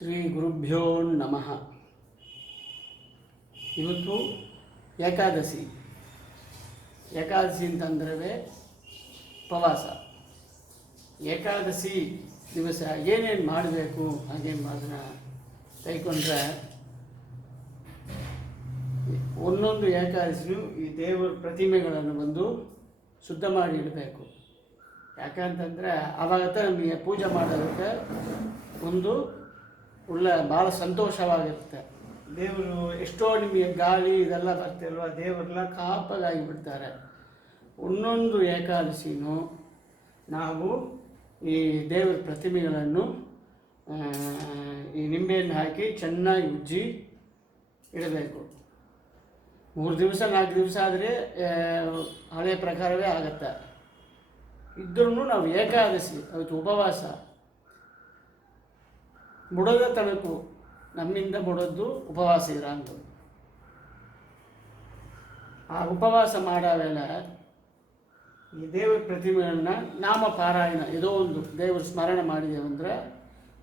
ಶ್ರೀ ಗುರುಭ್ಯೋ ನಮಃ. ಇವತ್ತು ಏಕಾದಶಿ. ಏಕಾದಶಿ ಅಂತಂದ್ರೆ ಉಪವಾಸ. ಏಕಾದಶಿ ದಿವಸ ಏನೇನು ಮಾಡಬೇಕು ಹಾಗೇನು ಅದನ್ನು ಕೈಕೊಂಡ್ರೆ ಒಂದೊಂದು ಏಕಾದಶಿಯು ಈ ದೇವರ ಪ್ರತಿಮೆಗಳನ್ನು ಬಂದು ಶುದ್ಧ ಮಾಡಿ ಇಡಬೇಕು. ಯಾಕಂತಂದರೆ ಆವಾಗ ನಮಗೆ ಪೂಜೆ ಮಾಡೋದಕ್ಕೆ ಒಂದು ಭಾಳ ಸಂತೋಷವಾಗಿರುತ್ತೆ. ದೇವರು ಎಷ್ಟೋ ನಿಮಗೆ ಗಾಳಿ ಇದೆಲ್ಲ ಬರ್ತಿಲ್ವ, ದೇವರೆಲ್ಲ ಕಾಪಗಾಗಿ ಬಿಡ್ತಾರೆ. ಒಂದೊಂದು ಏಕಾದಶಿನೂ ನಾವು ಈ ದೇವರ ಪ್ರತಿಮೆಗಳನ್ನು ಈ ನಿಂಬೆಯನ್ನು ಹಾಕಿ ಚೆನ್ನಾಗಿ ಉಜ್ಜಿ ಇಡಬೇಕು. 3 ದಿವಸ 4 ದಿವಸ ಆದರೆ ಹಳೆಯ ಪ್ರಕಾರವೇ ಆಗುತ್ತೆ. ಇದ್ರೂ ನಾವು ಏಕಾದಶಿ ಅವತ್ತು ಉಪವಾಸ ಮುಡದ ತನಕು ನಮ್ಮಿಂದ ಮುಡದ್ದು ಉಪವಾಸ ಇರೋಂಥ. ಆ ಉಪವಾಸ ಮಾಡಾವೆಲ್ಲ ಈ ದೇವರ ಪ್ರತಿಮೆಗಳನ್ನ ನಾಮ ಪಾರಾಯಣ ಏನೋ ಒಂದು ದೇವರ ಸ್ಮರಣೆ ಮಾಡಿದೇವಂದ್ರೆ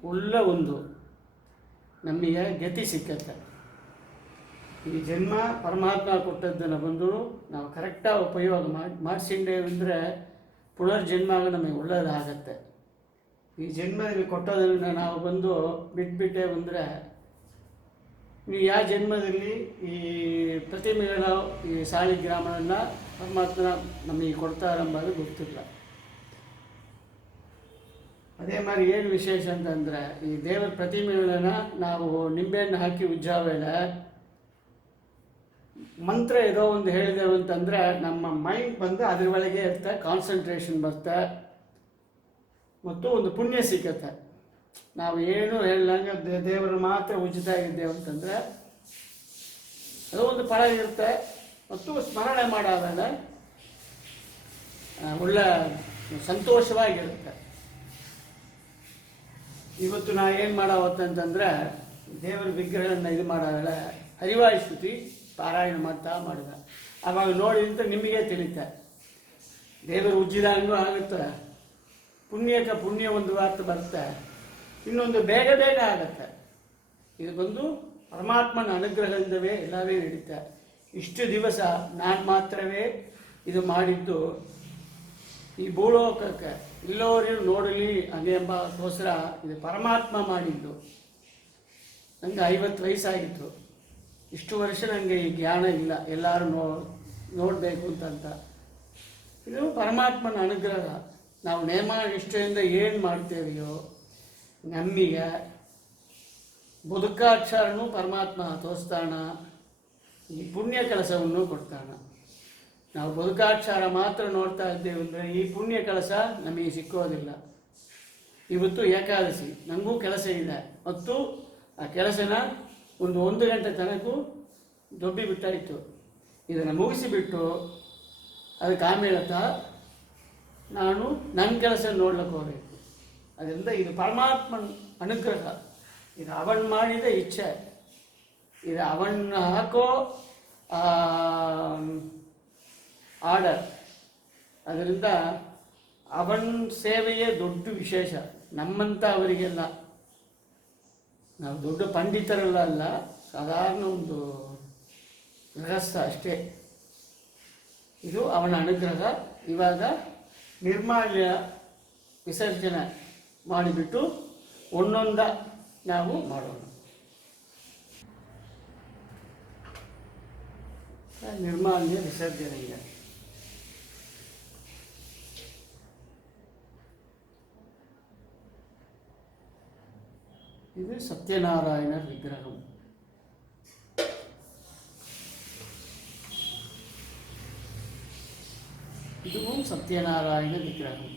ಒಳ್ಳೆ ಒಂದು ನಮಗೆ ಗತಿ ಸಿಕ್ಕತ್ತೆ. ಈ ಜನ್ಮ ಪರಮಾತ್ಮ ಕೊಟ್ಟದ್ದನ್ನು ಬಂದು ನಾವು ಕರೆಕ್ಟಾಗಿ ಉಪಯೋಗ ಮಾಡಿಸಿಂಡೇವೆ ಅಂದರೆ ಪುನರ್ಜನ್ಮ ನಮಗೆ ಒಳ್ಳೆಯದಾಗತ್ತೆ. ಈ ಜನ್ಮದಲ್ಲಿ ಕೊಟ್ಟೋದನ್ನು ನಾವು ಬಂದು ಬಿಟ್ಬಿಟ್ಟೆ ಅಂದರೆ ನೀವು ಯಾವ ಜನ್ಮದಲ್ಲಿ ಈ ಪ್ರತಿಮೆಗಳ ಈ ಸಾಲಿಗ್ರಾಮವನ್ನು ಪರಮಾತ್ಮ ನಮಗೆ ಕೊಡ್ತಾರಂಬದು ಗೊತ್ತಿಲ್ಲ. ಅದೇ மாதிரி ಏನು ವಿಶೇಷ ಅಂತಂದರೆ ಈ ದೇವರ ಪ್ರತಿಮೆಗಳನ್ನು ನಾವು ನಿಂಬೆಯನ್ನು ಹಾಕಿ ಉಜ್ಜಾವೇಳೆ ಮಂತ್ರ ಏನೋ ಒಂದು ಹೇಳಿದೆವು ಅಂತಂದರೆ ನಮ್ಮ ಮೈಂಡ್ ಬಂದು ಅದ್ರ ಒಳಗೆ ಇರುತ್ತೆ, ಕಾನ್ಸಂಟ್ರೇಷನ್ ಬರುತ್ತೆ ಮತ್ತು ಒಂದು ಪುಣ್ಯ ಸಿಕ್ಕತ್ತೆ. ನಾವು ಏನು ಹೇಳಂಗೆ ದೇವರು ಮಾತ್ರ ಉಜ್ಜಿತಾ ಇದ್ದೇವೆ ಅಂತಂದರೆ ಅದು ಒಂದು ಫಲ ಇರುತ್ತೆ. ಮತ್ತು ಸ್ಮರಣೆ ಮಾಡಾದಾಗ ಒಳ್ಳೆ ಸಂತೋಷವಾಗಿರುತ್ತೆ. ಇವತ್ತು ನಾ ಏನು ಮಾಡಾವತ್ತಂತಂದರೆ ದೇವರ ವಿಗ್ರಹಗಳನ್ನ ಇದು ಮಾಡಾಗಲ್ಲ ಹರಿವಾಯು ಶ್ರುತಿ ಪಾರಾಯಣ ಮಾಡ್ತಾ ಮಾಡಿದ ಆವಾಗ ನೋಡಿದಂತ ನಿಮಗೆ ತಿಳಿತೆ ದೇವರು ಉಜ್ಜಿದಂಗೂ ಆಗುತ್ತೆ. ಪುಣ್ಯಕ್ಕೆ ಪುಣ್ಯ ಒಂದು ವಾರ್ತೆ ಬರುತ್ತೆ, ಇನ್ನೊಂದು ಬೇಗ ಬೇಗ ಆಗತ್ತೆ. ಇದು ಬಂದು ಪರಮಾತ್ಮನ ಅನುಗ್ರಹದಿಂದವೇ ಎಲ್ಲವೇ ನಡೀತೆ. ಇಷ್ಟು ದಿವಸ ನಾನು ಮಾತ್ರವೇ ಇದು ಮಾಡಿದ್ದು ಈ ಭೂಲೋಕಕ್ಕೆ ಎಲ್ಲರೂ ನೋಡಲಿ ಹಾಗೆ ಎಂಬಕ್ಕೋಸ್ಕರ ಇದು ಪರಮಾತ್ಮ ಮಾಡಿದ್ದು. ನನಗೆ 50 ವಯಸ್ಸಾಗಿತ್ತು. ಇಷ್ಟು ವರ್ಷ ನನಗೆ ಈ ಜ್ಞಾನ ಇಲ್ಲ, ಎಲ್ಲರೂ ನೋಡಬೇಕು ಅಂತ. ಇದು ಪರಮಾತ್ಮನ ಅನುಗ್ರಹ. ನಾವು ನೇಮ ನಿಷ್ಠೆಯಿಂದ ಏನು ಮಾಡ್ತೇವೆಯೋ ನಮಗೆ ಬದುಕಾಕ್ಷರನೂ ಪರಮಾತ್ಮ ತೋರಿಸ್ತಾನ, ಈ ಪುಣ್ಯ ಕೆಲಸವನ್ನು ಕೊಡ್ತಾನ. ನಾವು ಬದುಕಾಕ್ಷರ ಮಾತ್ರ ನೋಡ್ತಾ ಇದ್ದೇವೆ ಅಂದರೆ ಈ ಪುಣ್ಯ ಕೆಲಸ ನಮಗೆ ಸಿಕ್ಕೋದಿಲ್ಲ. ಇವತ್ತು ಏಕಾದಶಿ, ನನಗೂ ಕೆಲಸ ಇದೆ ಮತ್ತು ಆ ಕೆಲಸನ ಒಂದು ಗಂಟೆ ತನಕ ದೊಬ್ಬಿ ಬಿಟ್ಟಾಯಿತು. ಇದನ್ನು ಮುಗಿಸಿಬಿಟ್ಟು ಅದಕ್ಕೆ ಆಮೇಲೆ ನಾನು ನನ್ನ ಕೆಲಸ ನೋಡ್ಲಿಕ್ಕೆ ಹೋಗಬೇಕು. ಅದರಿಂದ ಇದು ಪರಮಾತ್ಮನ ಅನುಗ್ರಹ, ಇದು ಅವನ್ ಮಾಡಿದ ಇಚ್ಛೆ, ಇದು ಅವನ್ನ ಹಾಕೋ ಆರ್ಡರ್. ಅದರಿಂದ ಅವನ ಸೇವೆಯೇ ದೊಡ್ಡ ವಿಶೇಷ. ನಮ್ಮಂಥ ಅವರಿಗೆಲ್ಲ ನಾವು ದೊಡ್ಡ ಪಂಡಿತರೆಲ್ಲ ಅಲ್ಲ, ಸಾಧಾರಣ ಒಂದು ಗೃಹಸ್ಥ ಅಷ್ಟೇ. ಇದು ಅವನ ಅನುಗ್ರಹ. ಇವಾಗ ನಿರ್ಮಾಲ್ಯ ವಿಸರ್ಜನೆ ಮಾಡಿಬಿಟ್ಟು ಒಂದೊಂದ ನಾವು ಮಾಡೋಣ. ನಿರ್ಮಾಲ್ಯ ವಿಸರ್ಜನೆಗೆ ಇದು ಸತ್ಯನಾರಾಯಣ ವಿಗ್ರಹಂ. ಇದು ಸತ್ಯನಾರಾಯಣ ವಿಗ್ರಹಂ.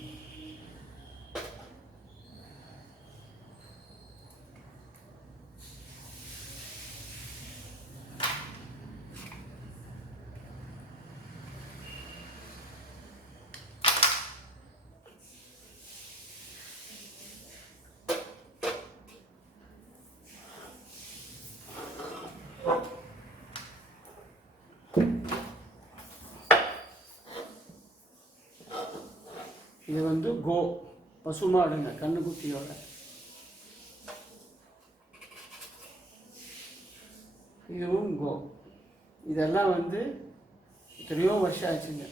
ಇದು ಒಂದು ಗೋ ಪಸುಮಾಡಿನ ಕಣ್ಣುಗುತ್ತಿಯೊಳಗೆ இதுவும் கோ. இதெல்லாம் வந்து எத்தனையோ வருஷம் ஆச்சுங்க.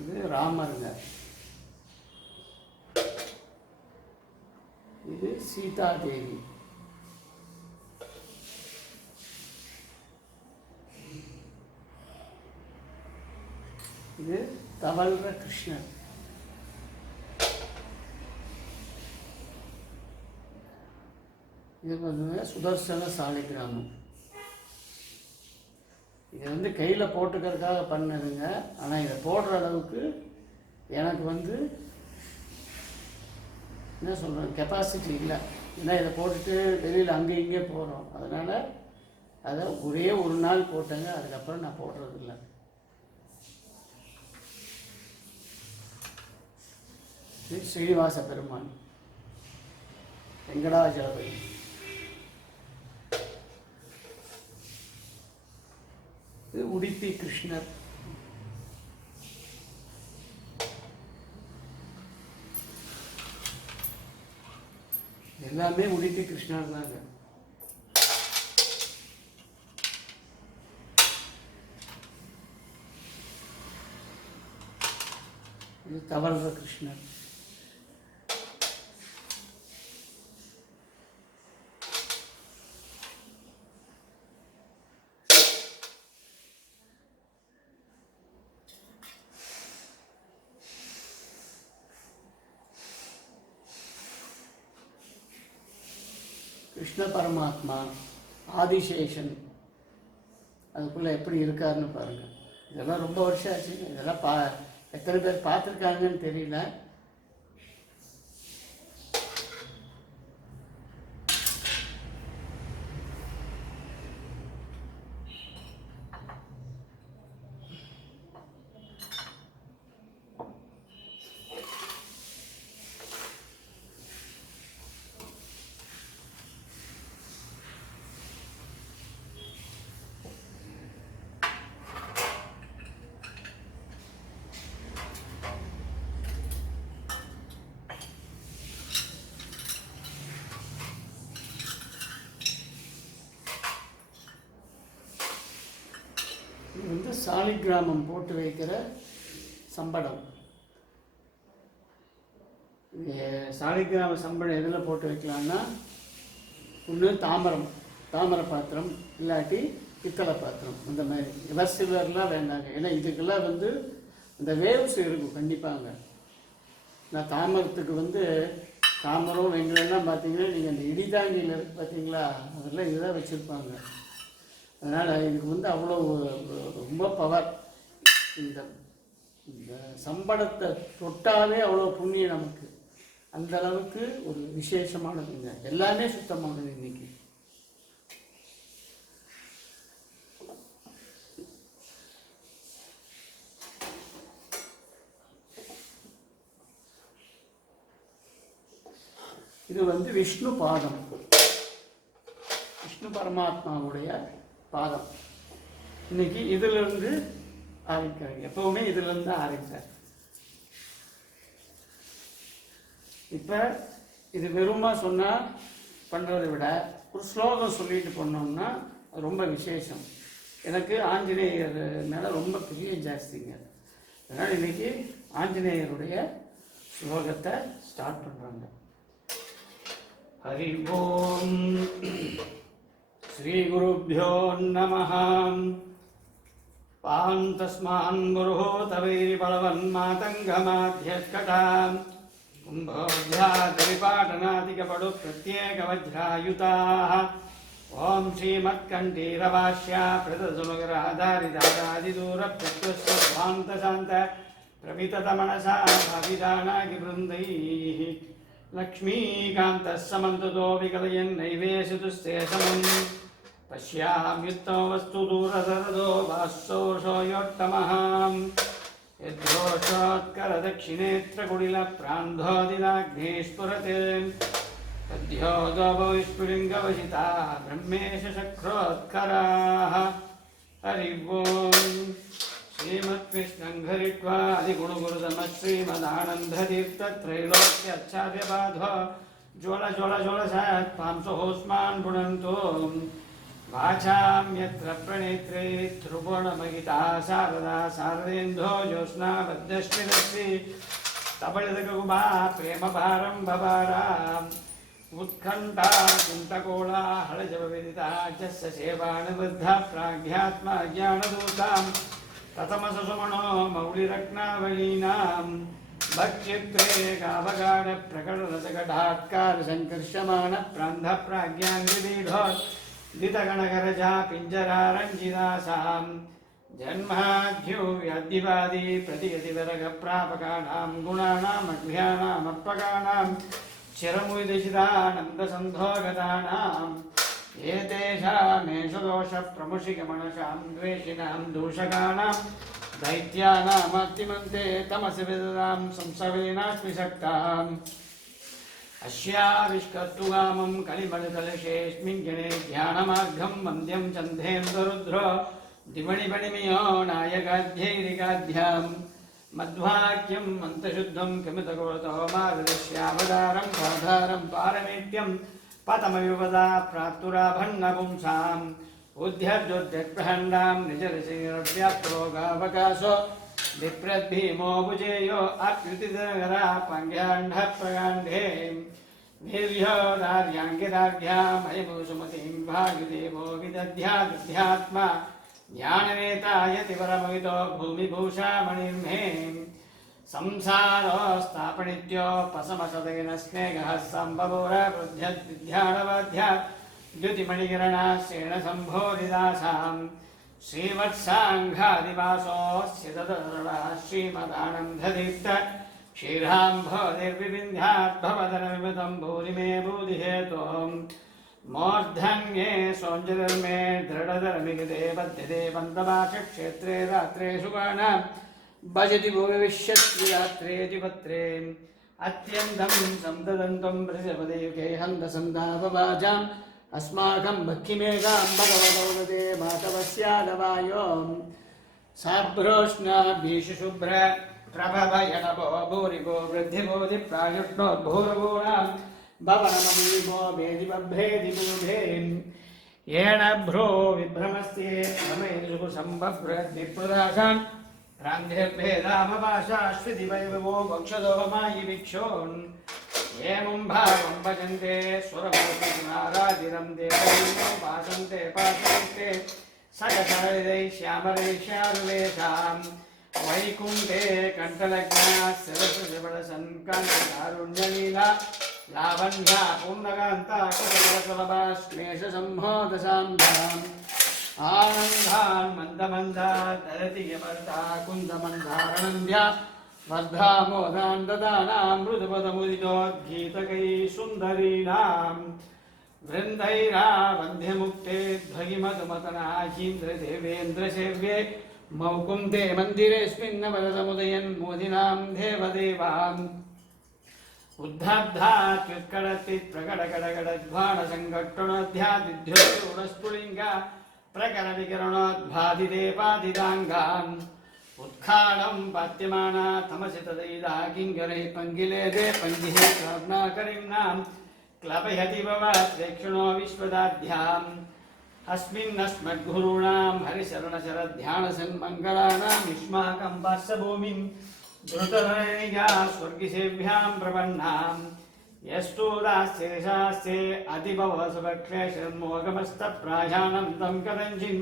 இது ராமருங்க, இது சீதா தேவி, இது தவழ்ற கிருஷ்ணர், இது வந்து சுதர்சன சாலிகிராமம். இது வந்து கையில் போட்டுக்கிறதுக்காக பண்ணதுங்க. ஆனால் இதை போடுற அளவுக்கு எனக்கு வந்து என்ன சொல்கிறேன், கெப்பாசிட்டி இல்லை. ஏன்னா இதை போட்டுட்டு வெளியில் அங்கே இங்கே போகிறோம். அதனால் அதை ஒரே ஒரு நாள் போட்டேங்க, அதுக்கப்புறம் நான் போடுறதில்லை. ஸ்ரீனிவாச பெருமான், வெங்கடாஜலபதி, உடுப்பி கிருஷ்ணர், எல்லாமே உடுப்பி கிருஷ்ணர் தாங்க. இது தவழ்ற கிருஷ்ணர். கிருஷ்ண பரமாத்மா ஆதிசேஷன் அதுக்குள்ளே எப்படி இருக்காருன்னு பாருங்கள். இதெல்லாம் ரொம்ப வருஷம் ஆச்சு. இதெல்லாம் எத்தனை பேர் பார்த்துருக்காங்கன்னு தெரியல. இது வந்து சாலிகிராமம் போட்டு வைக்கிற சம்படம். சாலிகிராம சம்படம் எதில் போட்டு வைக்கலான்னா, ஒன்று தாமரை பாத்திரம், இல்லாட்டி பித்தளை பாத்திரம். இந்த மாதிரி எவர்சிலர்லாம் வேண்டாங்க. ஏன்னா இதுக்கெல்லாம் வந்து இந்த வேவ்ஸ் இருக்கும் கண்டிப்பாங்க. நான் தாமரத்துக்கு வந்து தாமரம் வெங்கலாம் பார்த்தீங்கன்னா, நீங்கள் அந்த இடிதாங்கியில் இருக்குது பார்த்தீங்களா, அதெல்லாம் இதுதான் வச்சுருப்பாங்க. அதனால் இதுக்கு வந்து அவ்வளோ ரொம்ப பவர். இந்த சம்பளத்தை தொட்டாலே அவ்வளோ புண்ணியம் நமக்கு. அந்த அளவுக்கு ஒரு விசேஷமானதுங்க. எல்லாமே சுத்தமானது இன்னைக்கு. இது வந்து விஷ்ணு பாதம், விஷ்ணு பரமாத்மாவுடைய பாதம். இன்னைக்கு இதிலிருந்து ஆரம்பிக்கிறாங்க. எப்பவுமே இதிலிருந்து ஆரம்பித்தார். இப்போ இது வெறுமா சொன்னால் பண்ணுறதை விட ஒரு ஸ்லோகம் சொல்லிட்டு பண்ணோம்னா ரொம்ப விசேஷம். எனக்கு ஆஞ்சநேயர் மேலே ரொம்ப பிரியம் ஜாஸ்திங்க. அதனால் இன்னைக்கு ஆஞ்சநேயருடைய ஸ்லோகத்தை ஸ்டார்ட் பண்ணுறாங்க. ஹரி ஓம் ஸ்ரீ குருभ्यो நமः. பாந்தஸ்மான் குருஹோ தவைரி பலவன்மாதங்கமாத்யத்கடாம் கும்போத்யாதிபாடனாதிகபடு பிரத்யேக வஜ்ராயுதாः ओम श्रीमत्कण्ठीरवास्या प्रतसुमगराधारिधारादिदूरप्रत्युष्टान्त प्रविततमनसा भाविदानागिवृन्दैः लक्ष्मीकान्तः समन्ततो विकलयन्नैवेशतुस्तेषमम् पश्याम्युत्तमवस्तु दूरदरदो वास्सोषोयोत्तमः यद्धोषोत्करदक्षिणेत्रकुटिलप्रान्धोदिनाग्ने स्फुरते तद्योगवैस्फुलिङ्गवशिता ब्रह्मेश शक्रोत्कराः हरि ओम् श्रीमत्कृष्णं हरित्वा अधिगुणगुरुतमः श्रीमदानन्दतीर्थत्रैलोक्याचार्यबाधो ज्वलज्वलज्वलसात्पांसोऽस्मान् पुनन्तो वाचां यत्र प्रणेत्रे त्रिभुवनमहिता शारदा शारदेन्दो ज्योत्स्नाबद्धश्रीरश्री तपलितकुबा प्रेमभारं भवाराम् उत्कण्ठा चिन्तकोला हलजवविदिता जस्य सेवानुबद्धा प्राज्ञात्मा ज्ञानदूतां प्रथमसुमनो मौलिरत्नावलीनां भक्षित्रे गावगाढप्रकटरसकटात्कारसङ्कर्षमाणप्रान्धप्राज्ञाङ्गिदीढोत् दितगणकरजा पिञ्जरारञ्जिदासां जन्माद्यो व्याधिवादी प्रतिगतिवरगप्रापकानां गुणानामग्भ्यानामर्पकानां चिरमुदिशिदानन्दसन्धोगतानाम् एतेषामेषदोषप्रमुषिकमनसां द्वेषिणां दूषकाणां दैत्यानामतिमन्ते तमसि विददां संसवेनास्मि शक्ताम् अस्याविष्कर्तुगामं कलिमलितलशेऽस्मिन् जने ध्यानमार्गं वन्द्यं चन्देन्द्ररुद्र दिमणिमणिमयो नायकाध्यैरिकाध्यां मध्वाक्यं मन्त्रशुद्धं किमितगोतो मार्गदस्यावतारं पाधारं पारमेत्यं पतमविपदा प्राप्तुराभन्नपुंसाम् उद्यद्योद्यत्प्रहण्डां निजरसिरव्याप्तरोगावकाशो विप्रद्भीमो भुजेयो अप्युतिनगरा पङ्ग्याण्डः प्रगाण्ढे वीर्योदार्याङ्गिरार्घ्यामयमुसुमतीं भाग्यदेवो विदध्यात्मा ज्ञानवेतायति परमविदो भूमिभूषामणिर्मे संसारोस्तापनित्योपशमसदेन स्नेहः सम्भवोरवृद्ध्यद्विध्याणवध्यात् द्युतिमणिकिरणाश्रेण सम्भोरिदासां श्रीवत्साङ्घादिवासोऽस्य तदरः श्रीमदानन्दतीर्थ क्षीराम्भोनिर्विविन्ध्याद्भवदनविमतं भूरि मे भूदिहेतों मूर्धन्ये सौञ्जधर्मे दृढधर्मिगते बध्यते पन्तमाक्षक्षेत्रे रात्रे सुगानां भजति भुविष्यत्रिरात्रेति पत्रे अत्यन्तं संददन्तं प्रजपदेयुगे हन्तसन्तापवाजाम् अस्माकं भक्तिमेकां भगवदौदते मातवस्यादवायों साभ्रोष्णाभीषुशुभ्र प्रभभयनभो भूरिभो वृद्धिबोधिप्रायुष्णोद्भूरगूणां भवनममीभो भेदिबभ्रेदिबूभेन् येन भ्रो विभ्रमस्ते भ्रमेषुसम्भव्रद्विप्रदाशान् प्रान्तिर्भेदामभाषाश्विधिवैभवो वक्षदो मायि भिक्षोन् एवं भावं भजन्ते सुरभूतिमाराधिरं देवैनो भासन्ते पाशन्ते सकसरदै श्यामरेश्यारुवेशां वैकुण्ठे कण्ठलग्ना सरसजबलसन्कान्तकारुण्यलीला लावण्या पूर्णकान्ता कुशलसुलभा श्लेषसम्भोदशान्ताम् आनन्दान् मन्दमन्दा तरति यमर्ता कुन्दमन्दारणन्द्या वर्धामोदान् ददानां मृदुपदमुदितोद्गीतकैः सुन्दरीणां वृन्दैरावन्ध्यमुक्ते ध्वगिमधुमतनाहीन्द्रदेवेन्द्रसेव्ये मौकुन्ते मन्दिरेऽस्मिन्नवरसमुदयन् मोदिनां देवदेवाम् उद्धब्धात्युत्कलतित् प्रकटकटकटध्वानसङ्घट्टणोऽध्यादिध्योरुणस्फुलिङ्गा प्रकरविकरणोद्भादिदेवादिदाङ्गान् उत्खालं पात्यमाना तमसि तदैदा किङ्करैः पङ्गिलेदे पङ्गिः प्राज्ञाकरिम्नां क्लपयति भवत्प्रेक्षणो विश्वदाध्याम् अस्मिन्नस्मद्गुरूणां हरिशरणशरध्यानसन्मङ्गलानां युष्माकं वात्सभूमिं द्रुतधरणिजा स्वर्गिसेभ्यां प्रपन्नां यस्तु दास्ये शास्त्रे अतिभवसुभक्लेशन्मोगमस्तप्रायाणं तं कदञ्चिन्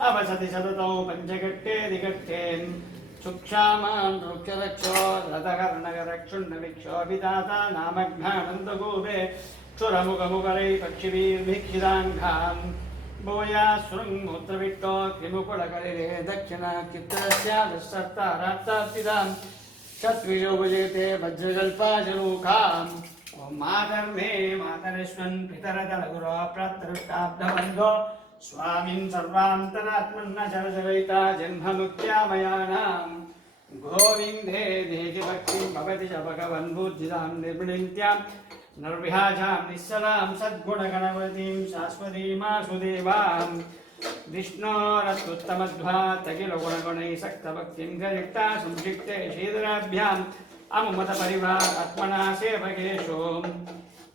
नवसति सततौ पञ्चगट्टेऽधिगट्टेन् सुक्षामान् रुक्षरक्षो रथकर्णकरक्षुण्णविक्षोभिदाता नामघ्नानन्दगोपे सुरमुखमुकरै पक्षिभिर्भिक्षिताङ्घां भूया सुरङ्मूत्रविट्टो त्रिमुकुलकलिरे दक्षिणात्युत्तरस्यादशर्तारात्तापितां क्षत्रियो भुजेते वज्रकल्पाजनूखाम् ॐ मातर्मे मातरिष्वन् पितरतलगुरो प्रातरुष्टाब्धबन्धो स्वामिन् सर्वान्तरात्मन्न चरचरयिता जन्ममुक्त्यामयानाम् गोविन्दे देहिभक्तिं भवति च भगवन् बुद्धिदां निर्मृणीत्यां निर्विहाजां निःसलां सद्गुणगणवतीं शाश्वतीमासुदेवां विष्णोरत्युत्तमध्वातकिलगुणगुणैः सक्तभक्तिं गरिक्ता संक्षिप्ते श्रीधराभ्याम् अमुमतपरिवारात्मना सेवकेषु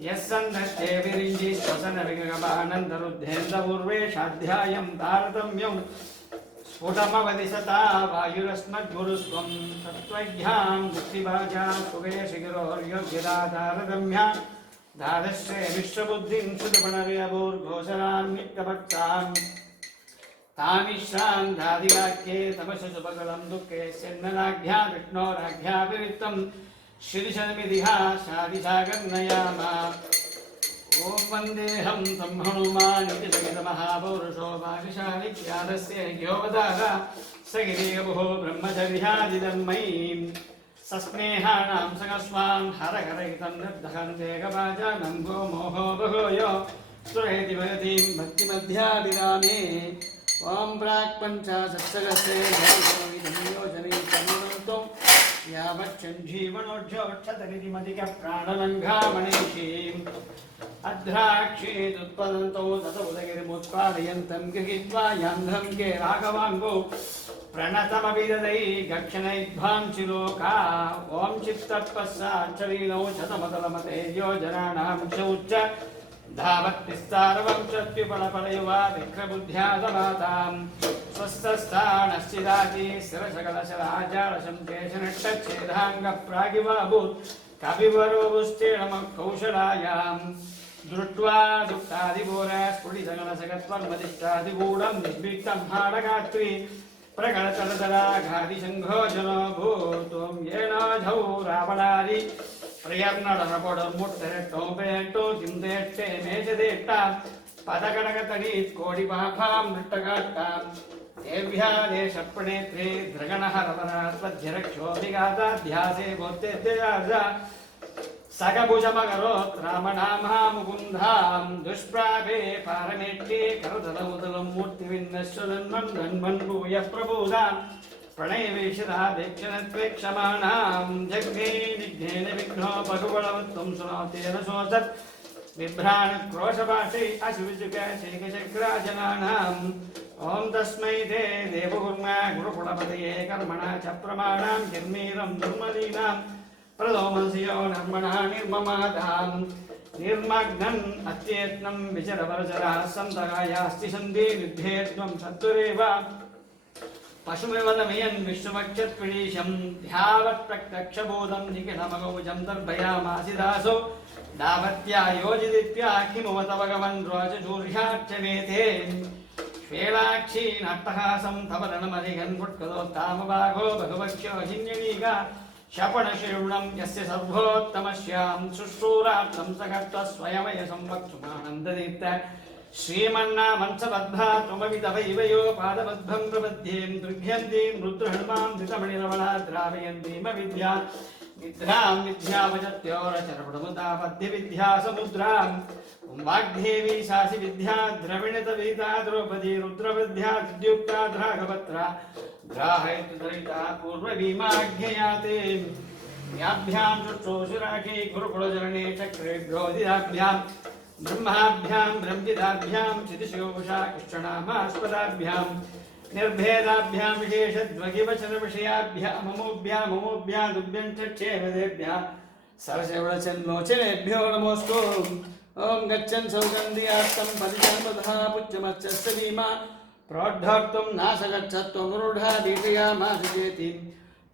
यः सन्धत्ते विरिञ्जि श्वसनविगमानन्दरुद्धेन्दपूर्वेशाध्यायं तारतम्यं स्फुटमवधि सता वायुरस्मद्गुरुस्त्वं तत्त्वज्ञां मुक्तिभाजा सुगेशिगिरोर्योग्यदातारतम्या दादश्रे विश्वबुद्धिं श्रुतिपणर्यभूर्घोषरान् नित्यभक्तान् तामिश्रान् दादिवाक्ये तमशुपकलं दुःखे सिन्नराज्ञा विष्णोराज्ञा विविक्तं श्रीशमिदिहासादिसागर्नयामा ॐ वन्देऽहं तं हनुमानिति जगतमहापौरुषो भागशालिख्यातस्य योऽवतार स गिरिगभो ब्रह्मचर्यादिधर्मैः सस्नेहानां सगस्वान् हरहरहितं निर्दहं देहवाजानं गोमोहो बहोयो सुरेति भगतीं भक्तिमध्याभिरामे ॐ प्राक्पञ्चाशत्सहस्रे योजनैकमनन्तो यावच्छञ्जीवनोज्झोक्षतरितिमधिकप्राणलङ्घामणीषीम् अध्राक्षीदुत्पदन्तौ तत उदगिरिमुत्पादयन्तं गृहीत्वा यान्ध्रं के राघवाङ्गो प्रणतमभिददै गक्षणैध्वांसिलोका ॐ चित्तपश्चाच्चलीनौ शतमतलमते योजनानां शौच धावत्तिस्तारवंशत्युपलपलयुवा विक्रबुद्ध्यादमातां स्वस्थस्थानश्चिदाजी शिरसकलशराजारशं केशनिष्ठच्छेदाङ्गप्रागिवाभूत् कविवरोऽबुस्तेणमकौशलायां दृष्ट्वा दुःखादिघोरस्फुटिसगलसगत्वन्मदिष्टादिगूढं निष्भीक्तं हाडगात्री प्रकटतरतराघादिसङ्घोजनो भूतुं येन झौ रावणादि प्रियर्नडनपडमुट्टरेट्टो जिंदेट्टे मेषदेट्टा पदकटकतडी कोडिपाभां मृट्टकाट्टां देव्या देशप्रणेत्रे द्रगणहरवरात्वध्यरक्षोभिघाताध्यासे भोत्तेद्यजा सकभुजमकरोत् रामनामा मुकुन्दां दुष्प्राभे पारमेट्ये करतलमुदलं मूर्तिविन्नश्वरन्मन् धन्वन् भूयः प्रबोधाम् प्रणयवेशिता दक्षिणत्वेक्षमाणां जग्ने निघ्नेन विघ्नो परुबलवत्वं सुनोतेन सोऽसत् बिभ्राणक्रोशभाषे अशिविचुकशेखचक्राजनानाम् ॐ तस्मै ते देवगुर्मा गुरुकुलपतये कर्मणा च प्रमाणां जन्मीरं दुर्मदीनां प्रदोमंसियो नर्मणा निर्ममातां निर्मग्नन् अत्येत्नं विचरवरचरः सन्तकायास्ति सन्धि युद्धेत्वं सत्तुरेव पशुमिवदमयन् विष्णुवक्षत्पिणीशं ध्यावत्प्रत्यक्षबोधं निखिलमगौजं दर्भयामासि दासो दावत्या योजिदित्या किमुवत भगवन् रोचचूर्षार्चमेते श्वेलाक्षी नाट्टहासं तव रणमरिघन् फुट्कदोत्तामभागो भगवत्यो हिन्यणीका शपणशिरुणं यस्य सर्वोत्तमस्यां शुश्रूरार्थं सकर्तस्वयमय संवक्तुमानन्ददीप्त श्रीमन्नामंसबद्धा त्वमवितवैवयो पादबद्धं प्रपद्यें दुर्भ्यन्तीं रुद्रहनुमां धृतमणिरवणा द्रावयन्तीमविद्या निद्रां विद्यावजत्योरचरपटमुदापद्यविद्या समुद्रां वाग्देवी सासि विद्या द्रविणतविता द्रौपदी रुद्रविद्या विद्युक्ता द्रागवत्रा ग्राहयतुदरिता पूर्वभीमाज्ञयाते याभ्यां शुश्रूषुराखे गुरुकुलचरणे चक्रे ग्रोधिदाभ्यां ब्रह्माभ्यां ब्रह्मजिदाभ्यां चितिशोषा कृष्णनामास्पदाभ्यां निर्भेदाभ्यां विशेषद्वगिवचनविषयाभ्यां ममोभ्यां दुभ्यं च क्षेमदेभ्यः सरसवचनलोचनेभ्यो नमोऽस्तु ॐ गच्छन् सौगन्ध्यास्तं परिजनपदः पुच्छमच्चस्य भीमा प्रोद्धर्तुं नासगच्छत्वमरूढा दीपयामासि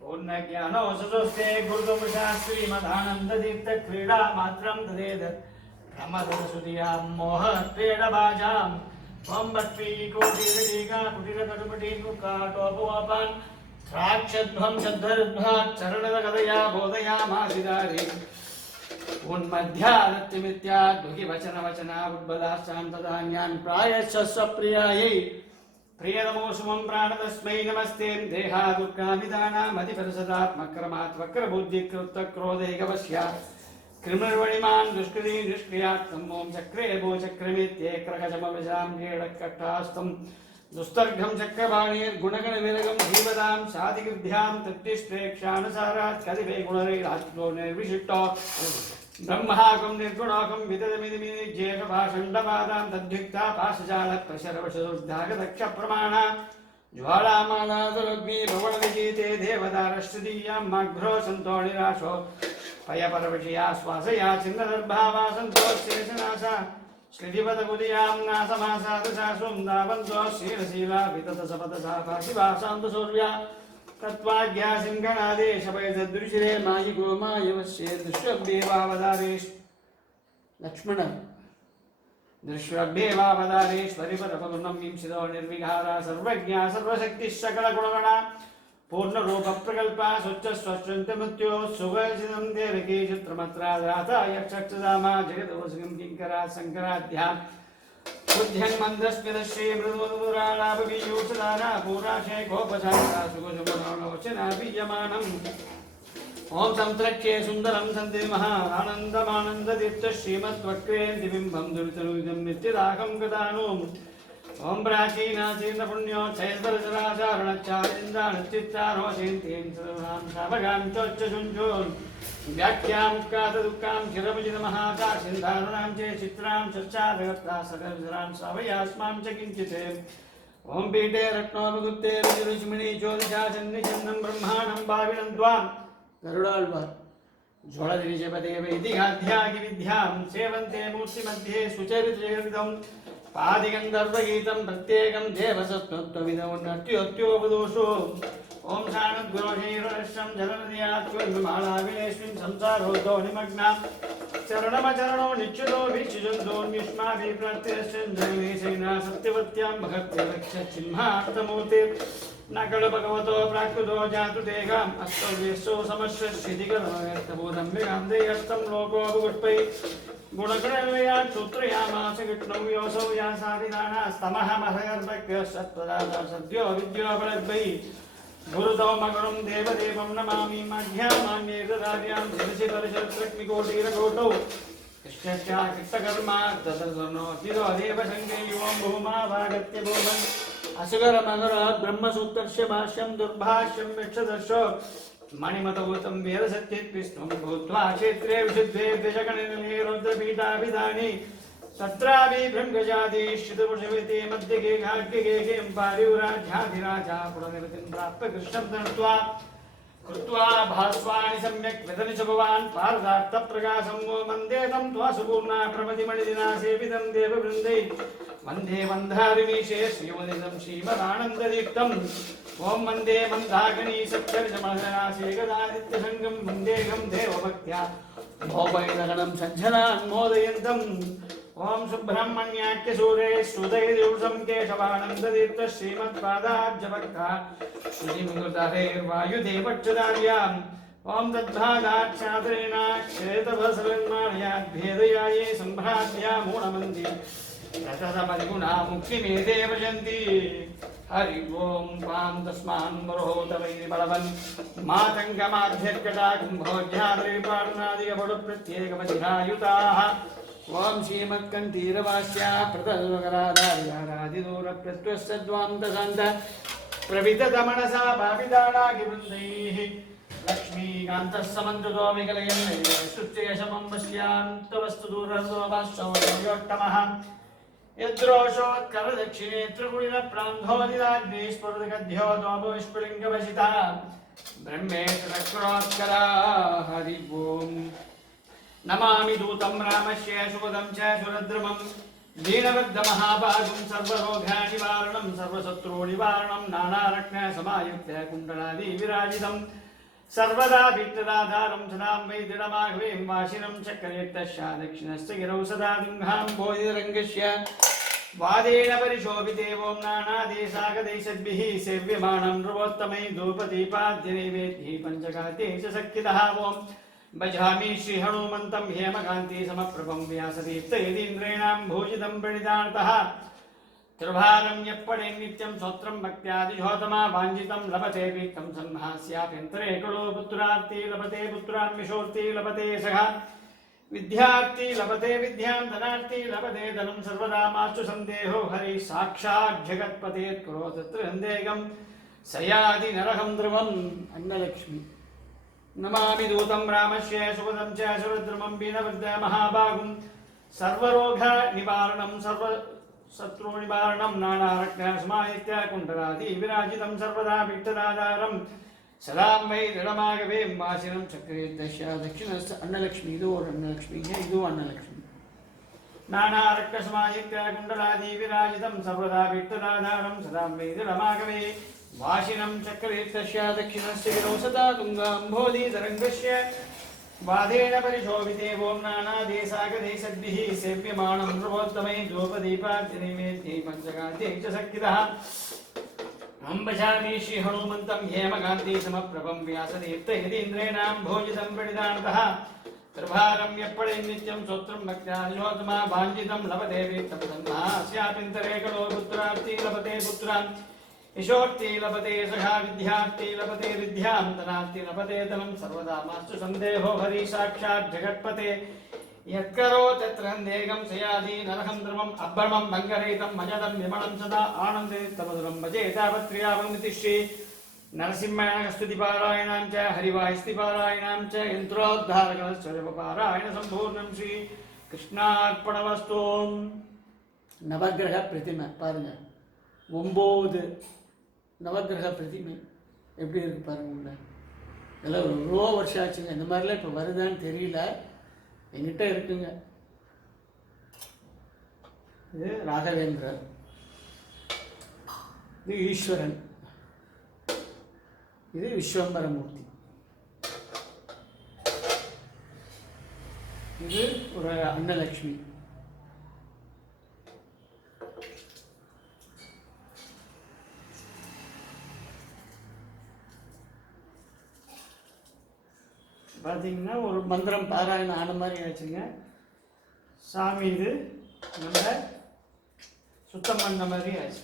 पूर्णज्ञानो सुस्ते गुरुतुमुषा श्रीमदानन्दतीर्थक्रीडा मात्रं तदेदत् ब्रह्मदसुधियां मोहत्वेडबाजां वम्बट्वी कोटिरटीका कुटिरकटुपटीकुकाटोपवापान् द्राक्षध्वं शद्धरुद्ध्वा चरणकथया बोधयामासिदारि उन्मध्यादत्तिमित्या दुहि वचन वचना उद्बलाश्चान्तदान्यान् प्रायश्च स्वप्रियायै प्रियतमो सुमं प्राणतस्मै नमस्ते देहादुःखामिदानामतिपरिसदात्मक्रमात् वक्रबुद्धिकृतक्रोधैकवश्या कृमर्वणिमान् दुष्कृति निष्क्रियात्तम् ॐ चक्रे भो चक्रमित्येक्रकचमविजां गेडकट्टास्तं दुस्तर्घं चक्रवाणीर्गुणगणविरगं धीमतां साधिकृभ्यां तत्तिष्ठेक्षानुसारात् कतिपय गुणरैरात्मो निर्विशिष्टो ब्रह्माकं निर्गुणाकं वितदमिदिमिज्येषभाषण्डपादां तद्युक्ता पाशजालप्रशरवशदुर्धागदक्षप्रमाणा ज्वालामालादरग्नि भवनविजीते देवदारश्रुतीयां माघ्रो सन्तो निराशो पयपरविषया श्वासया चिन्नदर्भावा सन्तोषेषनाशा श्रीधिपदकुदियां नासमासादशासुं दावन्तो शीलशीला विततसपदसा पाशिवासान्तसूर्या तत्त्वाज्ञा सिंहनादेशपैतदृशिरे मायि गोमायवश्ये दृश्यभ्येवावदारेश लक्ष्मण दृश्यभ्येवावदारेश्वरि परपगुणं विंशितो निर्विघारा सर्वज्ञा सर्वशक्तिः सकलगुणगणा पूर्णरूपप्रकल्पा स्वच्छस्वच्छन्तमृत्यो सुगचितं देवकी चित्रमत्रादाता यक्षक्षदामा जगदवसुगं किङ्करा शङ्कराध्यान् बुद्ध्यन् मन्दस्मिदश्री मृदुमधुरालापवीयूषदाना पूराशे गोपशान्ता सुगुजुमनोचना बीयमानम् ॐ संत्रक्ष्ये सुन्दरं सन्धिमः आनन्दमानन्दतीर्थ श्रीमद्वक्रे दिबिम्बं दुरितनुदं नित्यदाहं गतानुम् ॐ प्राचीनाचीर्णपुण्यो क्षयस्तरचराचारणच्चारिन्दानच्चित्तारोचेन्तीं सर्वां शावगां चोच्चुञ्चून् व्याख्यां कातदुःखां चिरमुचितमहाकाशिन्धारणां च चित्रां चर्चादगत्ता सकलजरां सावयास्मां च किञ्चित् ॐ पीठे रत्नोपगुप्ते रुचिरुचिमणि ज्योतिषासन्निषन्नं ब्रह्माणं भाविनं त्वां गरुडाल्वार् ज्वलदिनिजपदे वैदिकाध्यागिविद्यां सेवन्ते मूर्तिमध्ये सुचरितजगरितं पादिगन्धर्वगीतं प्रत्येकं देवसत्त्वविदौ नट्योत्योपदोषो ॐ शानुद्गोषैरश्रं जलनदयात्वन्मालाविलेस्मिन् संसारोद्धो निमग्नां चरणमचरणो निश्चितो भिक्षुजन्तोन्युष्माभिप्रत्यश्चन्द्रविशेना सत्यवत्यां भगत्यलक्षचिह्नार्थमूर्ते न खलु भगवतो प्राकृतो जातु देहाम् अस्तव्यस्सो समश्वश्चितिकरमयर्थबोधं विगान्धेयस्तं लोकोपपुष्पै गुणगणवयात् सूत्रयामास कृष्णौ योऽसौ यासादिदानास्तमः महगर्भज्ञः सत्त्वदाता सद्यो विद्योपलब्धै गुरुतौ मगुरुं देवदेवं नमामि मध्यामान्येतदार्यां शिरसि परिशत्रग्निकोटीरकोटौ कृष्णश्चा कृष्णकर्मा तदर्शनो तिरो देवशङ्कैवं भूमा भागत्य भूमन् असुगरमगरात् ब्रह्मसूत्रस्य भाष्यं दुर्भाष्यं यक्षदर्शो मणिमतभूतं वेदसत्यत्विष्णुं भूत्वा क्षेत्रे विशुद्धे दशगणनिलये रुद्रपीठाभिधानि तत्रापि भृङ्गजातिश्चितपुषविते मध्यगे घाट्यगेहें पारिव्राज्याधिराजा पुरनिवृत्तिं प्राप्य कृष्णं धृत्वा कृत्वा भास्वानि सम्यक् विदनिच भवान् पारदार्थप्रकाशं वन्दे तं त्वा सुपूर्णा प्रमतिमणिदिना सेवितं देववृन्दै वन्दे मन्दारिमीशे श्रीमदिदं श्रीमदानन्ददीप्तम् ॐ वन्दे मन्दाकिनी सत्यर्जमहनाशेकदादित्यसङ्गं वन्देऽहं देवभक्त्या भोपैलगणं सज्जनान्मोदयन्तम् ॐ सुब्रह्मण्याख्यसूरे सुदयदिवसं केशवानन्दतीर्थ श्रीमत्पादाब्जभक्ता श्रीमुकुटहरेर्वायुदेवक्षदार्याम् ॐ तद्भागाच्छात्रेण श्वेतभसरन्माणयाद्भेदयाये सम्भ्रात्या मूढमन्ति रततपरिगुणा मुक्तिमेते भजन्ति हरि ओं पां तस्मान् मरोहतवैरि बलवन् मातङ्गमाध्यक्षता कुम्भोज्झाद्रिपालनादिकपटुप्रत्येकपतिरायुताः ॐ श्रीमत्कण्ठीरवास्या प्रतलकराधार्याराधिदूरप्रत्वस्तद्वान्तशान्त प्रविततमनसा भाविदानागिवृन्दैः लक्ष्मीकान्तः समन्त्रितो विकलयन् स्तुत्यशमं वश्यान्तवस्तु दूरसोभाश्चोत्तमः यद्रोषोत्करदक्षिणेत्रकुलिनप्रान्धोदिदाग्ने स्फुरदगद्यो दोपविष्पुलिङ्गवसिता ब्रह्मेशचक्रोत्करा हरि ओम् नमामि दूतं रामस्य शुभदं च सुरद्रुमं दीनवद्दमहाभागं सर्वरोगनिवारणं सर्वशत्रुनिवारणं नानारत्नसमायुक्तं कुण्डलादिविराजितं सर्वदा विघ्नदाधारं सदां वै दृढमाघवें वासिनं चक्रयुक्तश्च दक्षिणस्य गिरौ सदा दुङ्घां बोधिरङ्गस्य वादेन परिशोभिते ॐ नानादेशागदेशद्भिः सेव्यमानं नृवोत्तमै धूपदीपाद्यनैवेद्यैः पञ्चकाते च सख्यतः ॐ भजामि श्रीहनुमन्तं हेमकान्ति समप्रभं व्यासतीर्थयतीन्द्रेणां भूषितं प्रणितान्तः त्रिभारं यप्पडे नित्यं स्तोत्रं भक्त्यादिशोतमा वाञ्छितं लभते वित्तं सन्हास्याभ्यन्तरे कलो पुत्रार्ति लभते पुत्रान्विषोर्ति लभते सह विद्यार्थी लभते विद्यां धनार्थी लभते धनं सर्वदा मास्तु सन्देहो हरि साक्षात् जगत्पते करो तत्र सन्देहं सयादि नरहं ध्रुवम् अन्नलक्ष्मी नमामि दूतं रामस्य सुपदं च सुरद्रुमं बीनवृद्ध महाभागं सर्वरोग निवारणं सर्व शत्रु निवारणं नानारत्नसमाहित्य कुण्डलादि विराजितं सर्वदा विट्टदाधारं सदा वै दृढमागवे वासिनं चक्रेदस्य दक्षिणस्य अन्नलक्ष्मी इदो अन्नलक्ष्मी है इदो अन्नलक्ष्मी नानारत्नसमाहित्य कुण्डलादि विराजितं सर्वदा विट्टदाधारं सदा वै दृढमागवे वासिनं चक्रेदस्य दक्षिणस्य गिरौ सदा तुङ्गाम्भोधितरङ्गस्य वादेन परिशोभिते ओं नानादेशागदेशद्भिः सेव्यमाणं प्रबोद्धमै धूपदीपार्चनैवेद्यै पञ्चकान्त्यै च सत्कृतः अम्बशामि श्रीहनुमन्तं हेमकान्ति समप्रभं व्यासतीर्थयतीन्द्रेणां भोजितं प्रणितान्तः त्रिभारं यप्पडे नित्यं स्तोत्रं भक्त्यादिशोतमा वाञ्छितं लभते वित्तं सन्नास्याभ्यन्तरे कलो पुत्रार्ति लभते पुत्रान् यशोर्ति लभते सखा विद्यार्थी लभते विद्यां धनार्थी लभते धनं सर्वदा मास्तु सन्देहो हरि साक्षात् जगत्पते यत्करो तत्र सन्देहं सयादि नरहं ध्रुवम् अभ्रमं भङ्गरहितं मजदं विमलं सदा आनन्दे तमधुरं भजे तावत्क्रियावन्मिति श्री नरसिंहस्तुतिपारायणां च हरिवायुस्तुतिपारायणां च यन्त्रोद्धारकपारायण सम्पूर्णं श्री कृष्णार्पणमस्तु नवग्रह प्रतिमा பாருங்க 9 நவகிரக பிரதிமை எப்படி இருக்கு பாருங்க. எல்லாம் ரொம்ப வருஷம் ஆச்சுங்க. இந்த மாதிரிலாம் இப்போ வருதான்னு தெரியல, என்கிட்ட இருக்குங்க. இது ராகவேந்திரர், இது ஈஸ்வரன், இது விஸ்வம்பரமூர்த்தி, இது ஒரு அன்னலக்ஷ்மி, பார்த்தீங்கன்னா ஒரு மந்திரம் பாராயணம் ஆன மாதிரி ஆச்சுங்க. சாமி இது நல்ல சுத்தம் பண்ண மாதிரி ஆச்சு.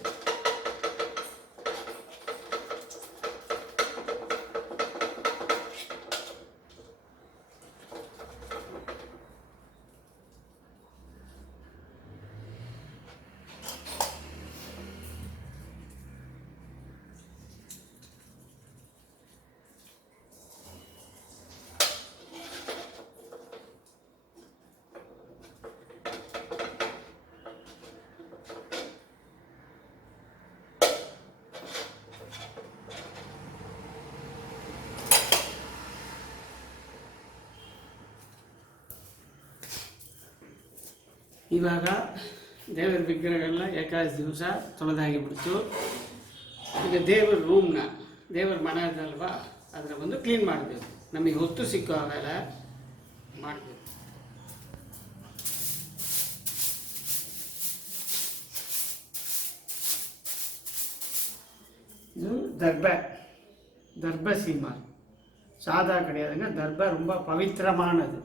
ಇವಾಗ ದೇವರ ವಿಗ್ರಹಗಳನ್ನ ಏಕಾದಶಿ ದಿವಸ ತೊಳೆದಾಗಿಬಿಡ್ತು. ಈಗ ದೇವರ ರೂಮ್ನ, ದೇವರ ಮನೆ ಅದಲ್ವಾ, ಅದರ ಒಂದು ಕ್ಲೀನ್ ಮಾಡಬೇಕು. ನಮಗೆ ಹೊತ್ತು ಸಿಕ್ಕೋ ಅವೆಲ್ಲ ಮಾಡಬೇಕು. இது தர்ப சீமா, சாதா கிடையாதுங்க. தர்ப ரொம்ப பவித்திரமானது.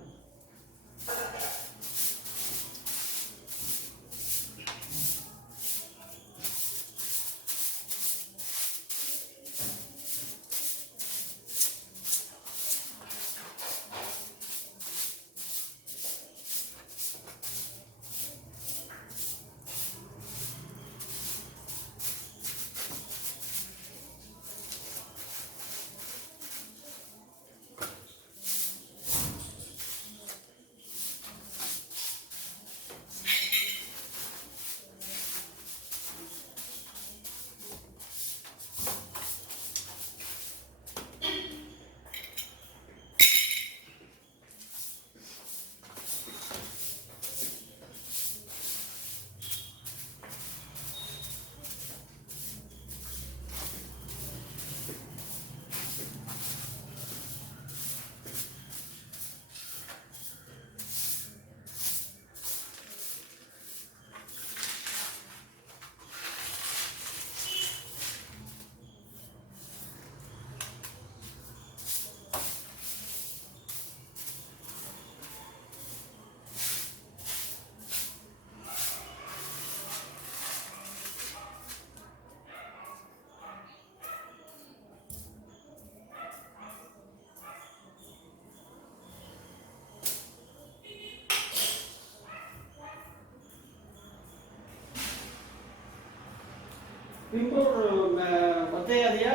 ತಿಂಬೂರು ಗೊತ್ತೇ ಅದೆಯಾ?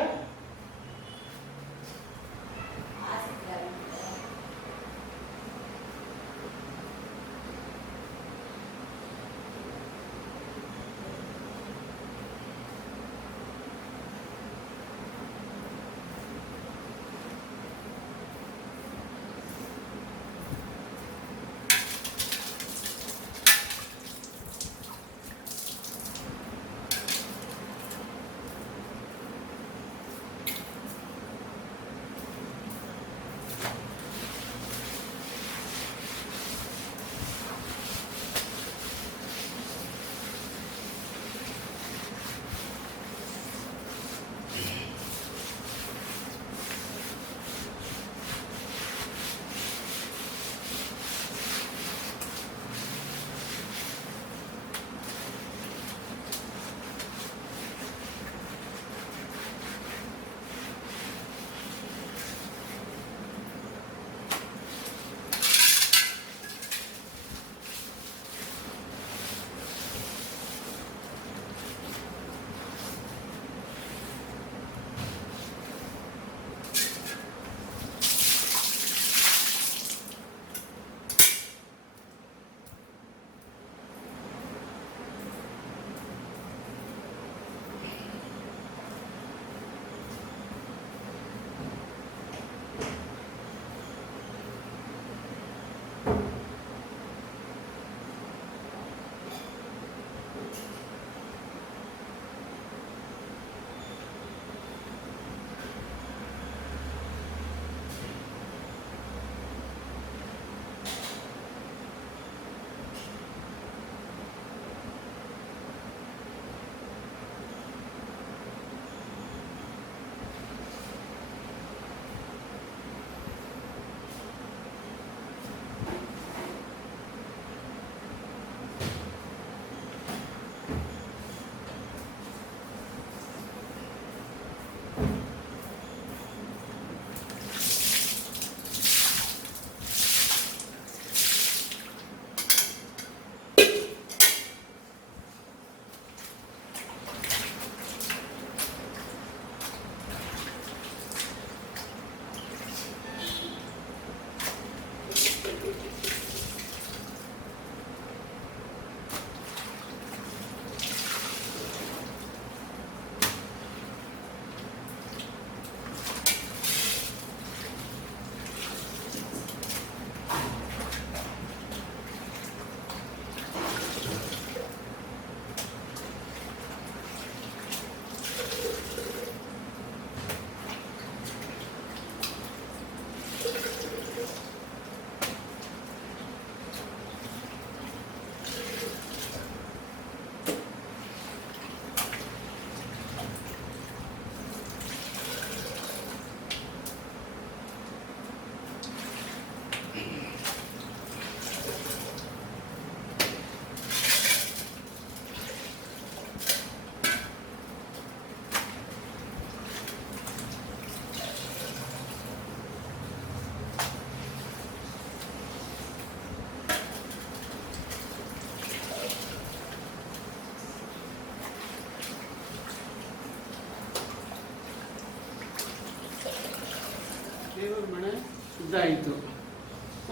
ದೇವರ ಮನೆ ಶುದ್ಧ ಆಯಿತು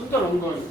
ಅಂತ ರಂಗೋಲಿ.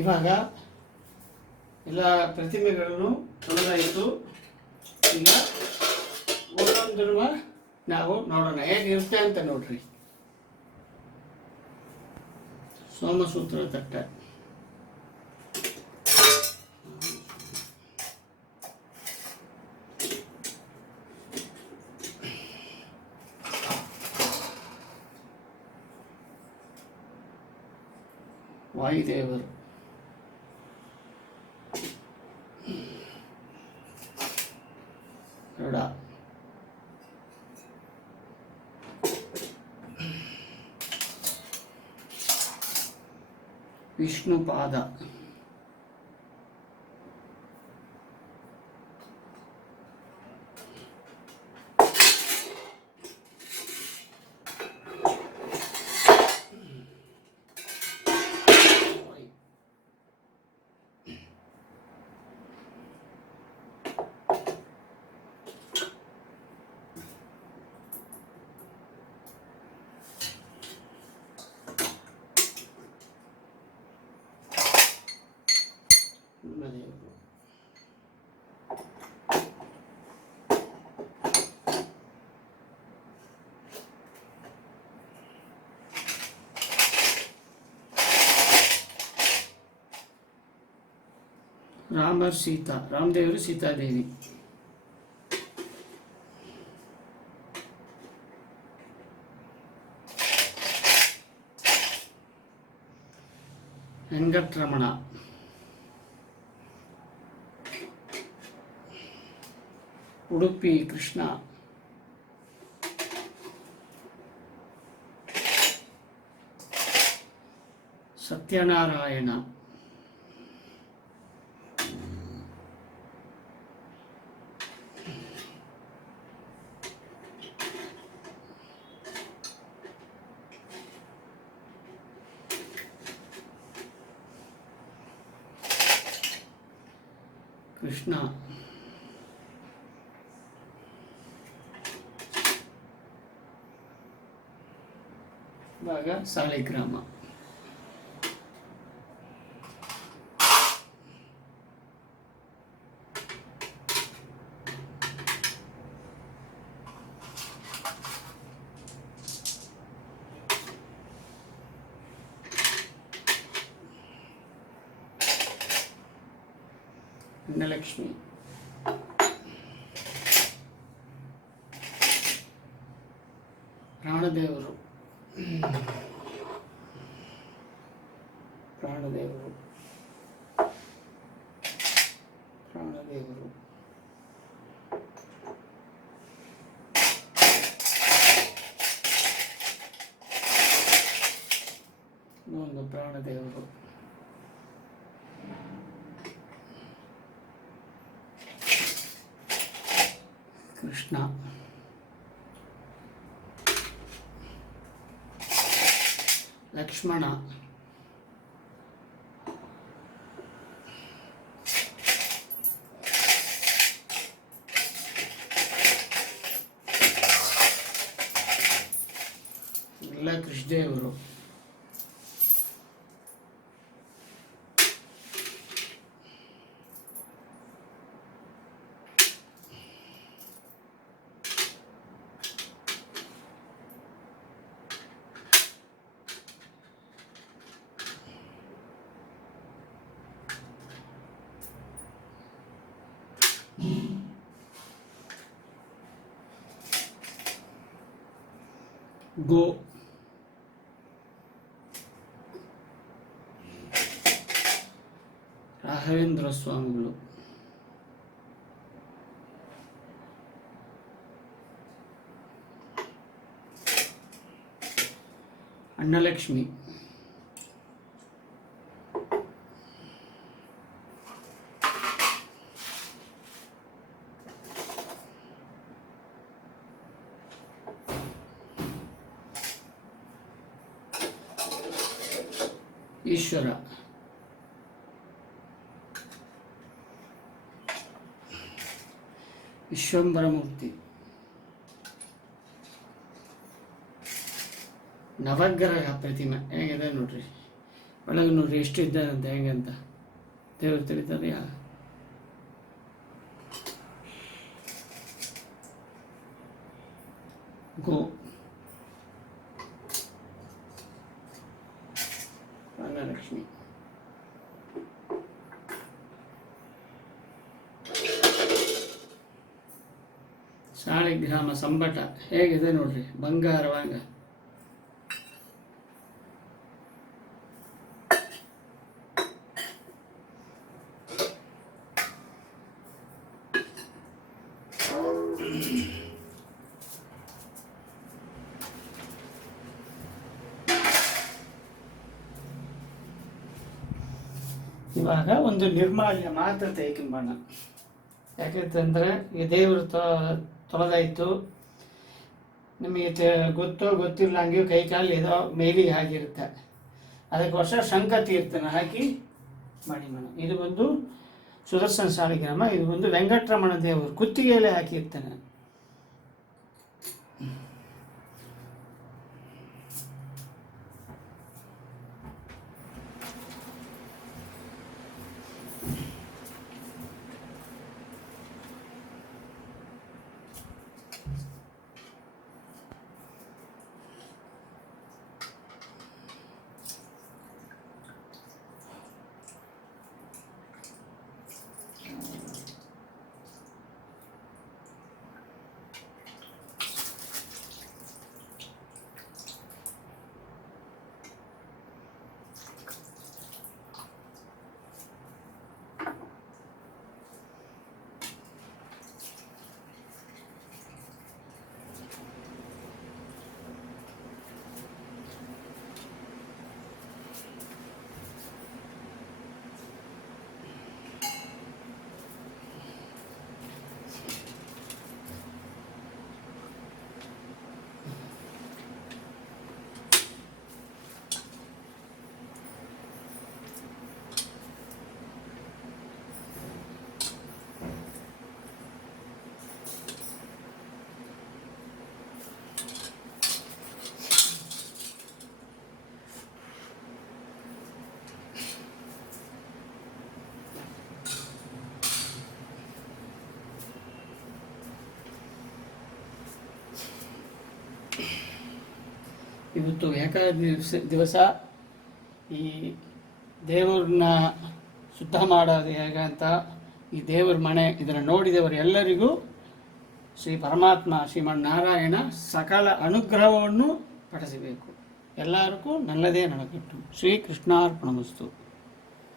ಇವಾಗ ಎಲ್ಲ ಪ್ರತಿಮೆಗಳನ್ನು ತೊಳೆದಾಯಿತು. ಈಗ ಒಂದೊಂದನ್ನು ನಾವು ನೋಡೋಣ ಹೇಗಿರುತ್ತೆ ಅಂತ ನೋಡ್ರಿ. ಸೋಮಸೂತ್ರ ತಟ್ಟೆ, ವಾಯುದೇವರು, ಗರುಡ, ವಿಷ್ಣುಪಾದ, ಬ್ರಹ್ಮದೇವರು, ರಾಮರ್ ಸೀತಾ, ರಾಮದೇವರು ಸೀತಾದೇವಿ, ವೆಂಕಟರಮಣ, ಉಡುಪಿ ಕೃಷ್ಣ, ಸತ್ಯನಾರಾಯಣ, ಕೃಷ್ಣ, ಭಾಗ ಸಾಲಿಗ್ರಾಮ, ಅನ್ನಲಕ್ಷ್ಮಿ, ಪ್ರಾಣದೇವರು, ಪ್ರಾಣದೇವರು, ಪ್ರಾಣದೇವರು, ಇನ್ನೊಂದು ಪ್ರಾಣದೇವರು, ಕೃಷ್ಣ, ಲಕ್ಷ್ಮಣ, ಎಲ್ಲ ಕೃಷ್ಣದೇವರು, ಗೋ, ರಾಘವೇಂದ್ರ ಸ್ವಾಮಿಗಳು, ಅನ್ನಲಕ್ಷ್ಮಿ, ಈಶ್ವರ, ವಿಶ್ವಂಬರಮೂರ್ತಿ, ನವಗ್ರಹ ಪ್ರತಿಮೆ ಹೇಗಿದೆ ನೋಡ್ರಿ, ಒಳಗೆ ನೋಡ್ರಿ ಎಷ್ಟು ಇದ್ದಾರಂತ ಹೆಂಗಂತ ದೇವರು ತಿಳಿತಾರೆ. ಗೋ, ಅನ್ನಲಕ್ಷ್ಮಿ, ಸಾಲಿಗ್ರಾಮ ಸಂಬಟ ಹೇಗಿದೆ ನೋಡ್ರಿ, ಬಂಗಾರವಾಗ ಇವಾಗ ಒಂದು ನಿರ್ಮಾಲ್ಯ ಮಾತ್ರ ತೆಗೆದುಕೊಂಬೋಣ. ಯಾಕೆಂತಂದರೆ ಈ ದೇವರು ತೊಳೆದಾಯಿತು, ನಿಮಗೆ ಗೊತ್ತಿಲ್ಲ ಹಂಗೆ ಕೈ ಕಾಲು ಏನೋ ಮೇಲಿಗೆ ಆಗಿರುತ್ತೆ, ಅದಕ್ಕೋಸ್ಕರ ಶಂಖ ತೀರ್ಥನ ಹಾಕಿ ಮಾಡಿ ಮಾಡೋಣ. ಇದು ಒಂದು ಸುದರ್ಶನ ಸಾಲಿಗ್ರಾಮ, ಇದು ಒಂದು ವೆಂಕಟರಮಣ ದೇವರು ಕುತ್ತಿಗೆಯಲ್ಲೇ ಹಾಕಿರ್ತಾನೆ. ಇವತ್ತು ಏಕಾದಶಿ ದಿವಸ ಈ ದೇವ್ರನ್ನ ಶುದ್ಧ ಮಾಡೋದು ಹೇಗೆ ಅಂತ, ಈ ದೇವ್ರ ಮನೆ ಇದನ್ನು ನೋಡಿದವರು ಎಲ್ಲರಿಗೂ ಶ್ರೀ ಪರಮಾತ್ಮ ಶ್ರೀಮನ್ನಾರಾಯಣ ಸಕಲ ಅನುಗ್ರಹವನ್ನು ಪಡಿಸಬೇಕು. ಎಲ್ಲರಿಗೂ ನಲ್ಲದೇ ನಡೆದಿಟ್ಟು. ಶ್ರೀ ಕೃಷ್ಣಾರ್ಪಣಮಸ್ತು.